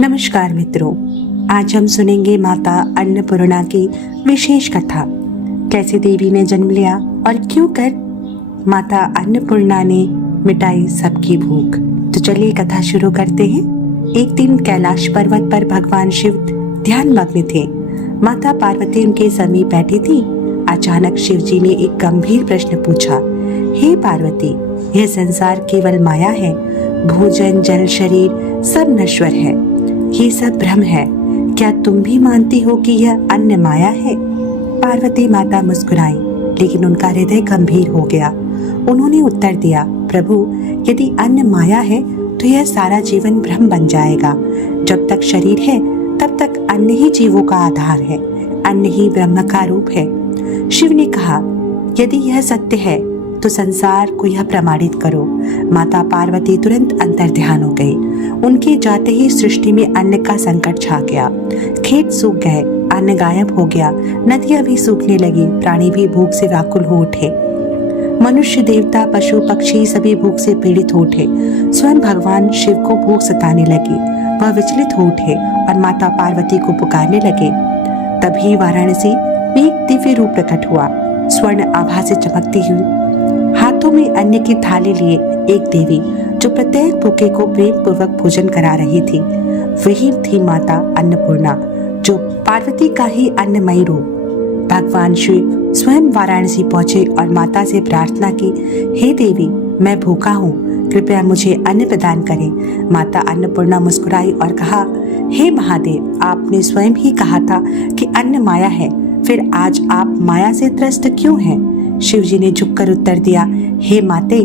नमस्कार मित्रों, आज हम सुनेंगे माता अन्नपूर्णा की विशेष कथा। कैसे देवी ने जन्म लिया और क्यों कर माता अन्नपूर्णा ने मिटाई सबकी भूख। तो चलिए कथा शुरू करते हैं। एक दिन कैलाश पर्वत पर भगवान शिव ध्यान मग्न थे। माता पार्वती उनके समीप बैठी थी। अचानक शिव जी ने एक गंभीर प्रश्न पूछा। हे पार्वती, यह संसार केवल माया है। भोजन, जल, शरीर सब नश्वर है। ये सब भ्रम है। क्या तुम भी मानती हो कि यह अन्य माया है? पार्वती माता मुस्कुराई, लेकिन उनका हृदय गंभीर हो गया। उन्होंने उत्तर दिया, प्रभु, यदि अन्य माया है तो यह सारा जीवन भ्रम बन जाएगा। जब तक शरीर है तब तक अन्य ही जीवों का आधार है, अन्य ही ब्रह्म का रूप है। शिव ने कहा, यदि यह सत्य है तो संसार को यह प्रमाणित करो। माता पार्वती तुरंत अंतर्ध्यान हो गई। उनके जाते ही सृष्टि में अन्न का संकट छा गया। खेत सूख गए, अन्न गायब हो गया, नदियां भी सूखने लगी, प्राणी भी भूख से व्याकुल हो उठे। मनुष्य, देवता, पशु, पक्षी सभी भूख से पीड़ित हो उठे। स्वयं भगवान शिव को भूख सताने लगी। वह विचलित हो उठे और माता पार्वती को पुकारने लगे। तभी वाराणसी में एक दिव्य रूप प्रकट हुआ। स्वर्ण आभा से चमकती हुई, हाथों में अन्न की थाली लिए एक देवी, जो प्रत्येक भूखे को प्रेम पूर्वक भोजन करा रही थी, वही थी माता अन्नपूर्णा, जो पार्वती का ही अन्नमयी रूप। भगवान शिव स्वयं वाराणसी पहुंचे और माता से प्रार्थना की, हे देवी, मैं भूखा हूँ, कृपया मुझे अन्न प्रदान करें। माता अन्नपूर्णा मुस्कुराई और कहा, हे महादेव, आपने स्वयं ही कहा था कि अन्न माया है, फिर आज आप माया से त्रस्त क्यों हैं? शिव जी ने झुककर उत्तर दिया, हे माते,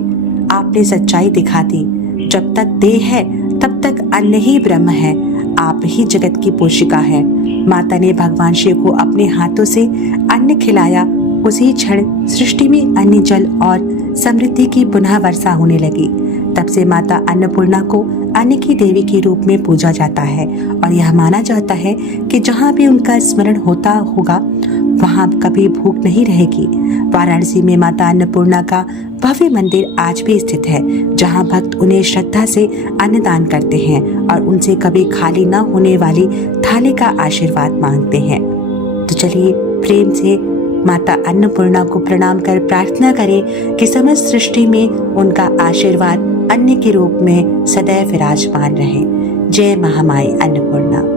आपने सच्चाई दिखा दी। जब तक देह है तब तक अन्न ही ब्रह्म है। आप ही जगत की पोषिका है। माता ने भगवान शिव को अपने हाथों से अन्न खिलाया। उसी क्षण सृष्टि में अन्न, जल और समृद्धि की पुनः वर्षा होने लगी। तब से माता अन्नपूर्णा को अन्न की देवी के रूप में पूजा जाता है और यह माना जाता है कि जहाँ भी उनका स्मरण होता होगा वहाँ कभी भूख नहीं रहेगी। वाराणसी में माता अन्नपूर्णा का भव्य मंदिर आज भी स्थित है, जहाँ भक्त उन्हें श्रद्धा से अन्नदान करते हैं और उनसे कभी खाली न होने वाली थाली का आशीर्वाद मांगते हैं। तो चलिए प्रेम से माता अन्नपूर्णा को प्रणाम कर प्रार्थना करें कि समस्त सृष्टि में उनका आशीर्वाद अन्न के रूप में सदैव विराजमान रहे। जय महामाई अन्नपूर्णा।